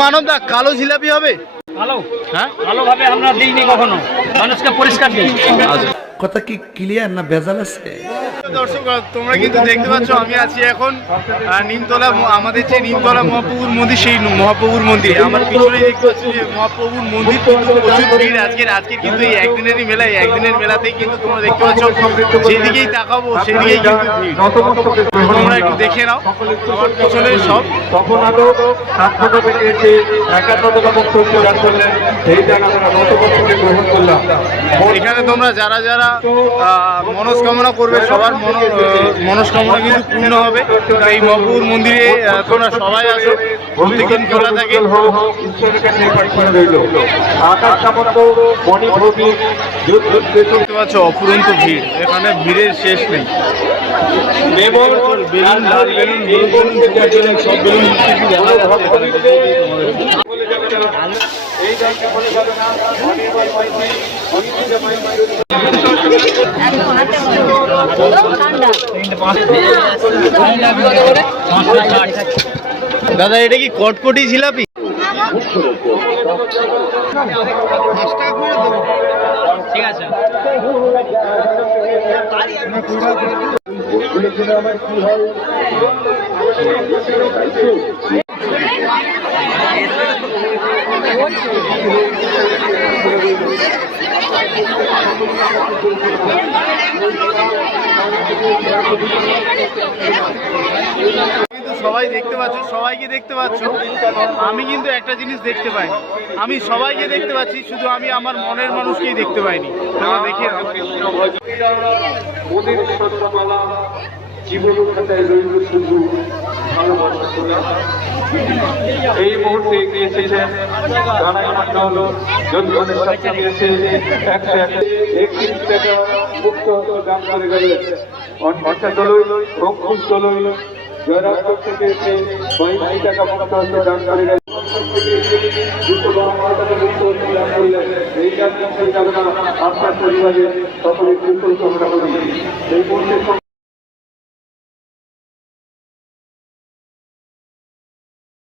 মানবদা কালো জিলাপি হবে? ভালো, হ্যাঁ ভালোভাবে আমরা দিইনি কখনো, মানুষকে পরিষ্কার দিই। কথা কি ক্লিয়ার না ভেজাল আছে? দর্শক তোমরা কিন্তু দেখতে পাচ্ছ আমি আছি এখন নিমতলা, আমাদের যে নিমতলা মহাপ্রভুর মন্দির, সেই মহাপ্রভুর মন্দিরে আমার পিছনে দেখতে পাচ্ছি যে মহাপ্রভুর মন্দির কিন্তু প্রচুর ভিড়। আজকে কিন্তু এই একদিনেরই মেলা, এই একদিনের মেলাতেই কিন্তু তোমরা দেখতে পাচ্ছ যেদিকেই তাকাবো সেদিকেই কিন্তু ভিড়। তোমরা একটু দেখে নাও আমার পিছনে সব। এখানে তোমরা যারা যারা মনস্কামনা করবে সবার মনস্কামনা কিন্তু পূর্ণ হবে। এই মহাপ্রভুর মন্দিরে তোমরা সবাই আসো, প্রত্যেকদিন খোলা থাকে। দেখতে পাচ্ছ অফুরন্ত ভিড়, এখানে ভিড়ের শেষ নেই। বেলুন, লাল বেলুন, হলুদ বেলুন, সব বেলুন দাদা এটা কি কটকটি জিলাপি? ঠিক আছে, সবাই দেখতে পাচ্ছ, সবাইকে দেখতে পাচ্ছ। আমি কিন্তু একটা জিনিস দেখতে পাই, আমি সবাইকে দেখতে পাচ্ছি, শুধু আমি আমার মনের মানুষকেই দেখতে পাইনি। তোমরা দেখে এই মুহূর্তে এগিয়ে এসেছেন কানাই মন্ডল, যজ্ঞনের সাথে দিয়েছে 131 টাকা মুক্ত দান করে গেলেন। অর্থাৎ দলই অঙ্কুশ দলই জয়রাজপুর থেকে এসে 22 টাকা মুক্ত দান করে গেলেন। এই কাজ আপনার পরিবারের সকলে কামনা করি। এই মুহূর্তে